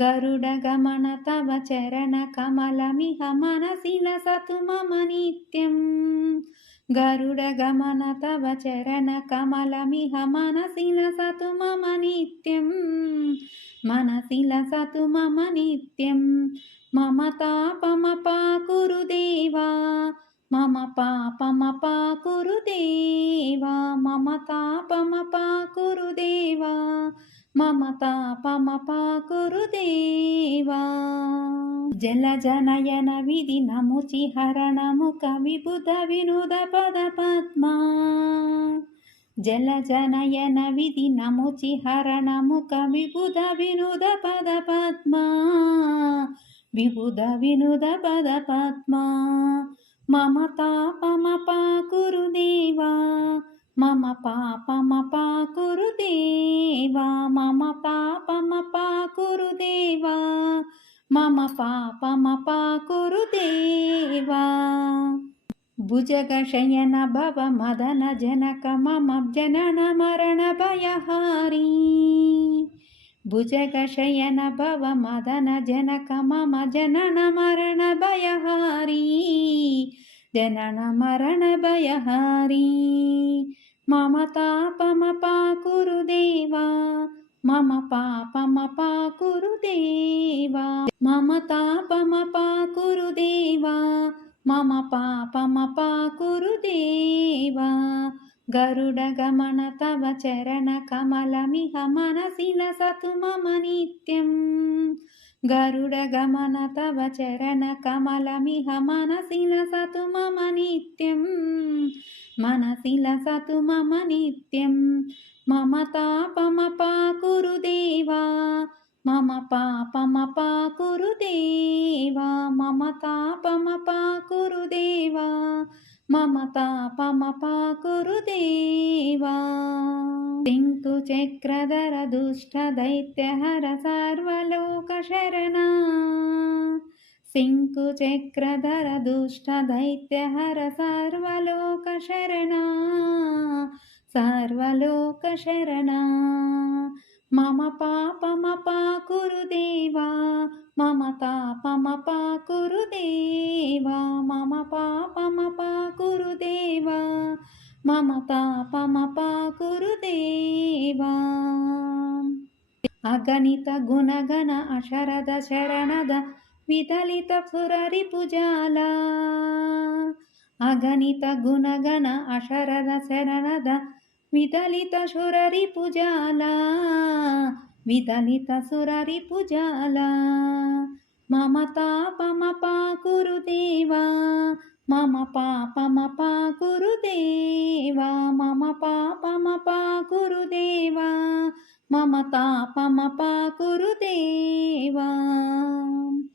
गरुडगमन तव चरणकमलमिह मनसि लसतु मम नित्यम् गरुडगमन तव चरणकमलमिह मनसि लसतु मम नित्यम् मनसि लसतु मम नित्यं मम तापमपाकुरुदेवा मम पापमपाकुरुदेवा मम మమతా పమపా కురుదేవా జలజనయన విధి నముచి హరణము కవిబుధ వినుద పద పద్మా. జల జనయన విధి నముచి హరణము కవిబుధ వినుద పద పద్మా. విబుధ వినుద పద పద్మా. మమతా పమపా కురుదేవా మమ పాపమపా కురుదేవా मम तापमपाकुरुदेवा मम पापमपाकुरुदेवा मम पापमपाकुरुदेवा मम पापमपाकुरुदेवा भुजगशयन भव मदन जनक मम जनन मरण भयहारी। भुजगशयन भव मदन जनक मम जनन मरण भयहारी। जनन మమ పాపమ పాకురుదేవా మమ తాపమ పాకురుదేవా మమ పాపమ పాకురుదేవా. గరుడగమన తవ చరణ కమలమిహ మనసిన సతు మమ నిత్యం. गरुडगमन तव चरणकमलमिह मनसि लसतु मम नित्यम्। मनसि लसतु मम नित्यं मम तापमपाकुरुदेवा मम पापमपाकुरुदेवा मम మమతా పమపా కురుదేవా. సింకు చక్రధర దుష్ట దైత్యహర సార్వలోక శరణ. సింకు చక్రధర దుష్ట దైత్యహర సార్వలోక శరణ. సార్వలోక శరణ. మమ పాపమపా కురుదేవా. మమ తాపమపా కురుదేవా. మమ పాపమ మమ పాపమపాకురుదేవా అగణిత గుణగణ అశరద శరణద విదలిత పురరి పుజాల అగణిత గుణగణ అశరద శరణద విదలిత సురరి పుజాల విదలిత సురరి పుజాల మమతాపమపాకురుదేవా मम पापमपाकुरुदेवा मम पापमपाकुरुदेवा मम तापमपाकुरुदेवा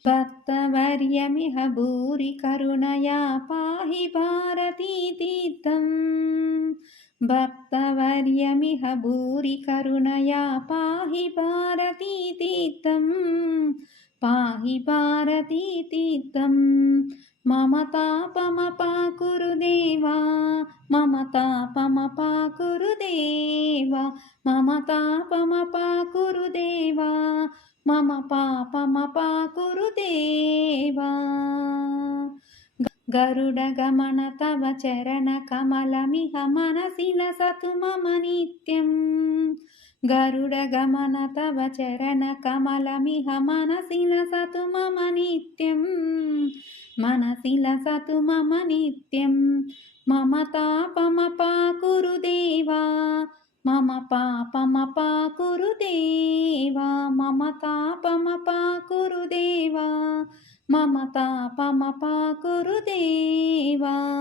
भक्तवर्यमिह भूरि करुणया पाहि भारतीतीर्थम् भक्तवर्यमिह भूरि करुणया पाहि भारतीतीर्थम् पाहि भारतीतीर्थम् मम మమతాపమపాకురుదేవా మమతాపమపాకురుదేవా మమతాపమపాకురుదేవా మమ పాపమపాకురుదేవా గరుడగమన తవ చరణ కమలమిహ మనసిల సతు మమ నిత్యం. गरुडगमन तव चरणकमलमिह मनसि लसतु मम नित्यम्। मनसि लसतु मम नित्यं मम तापमपाकुरुदेवा। मम पापमपाकुरुदेवा। मम तापमपाकुरुदेवा। मम तापमपाकुरुदेवा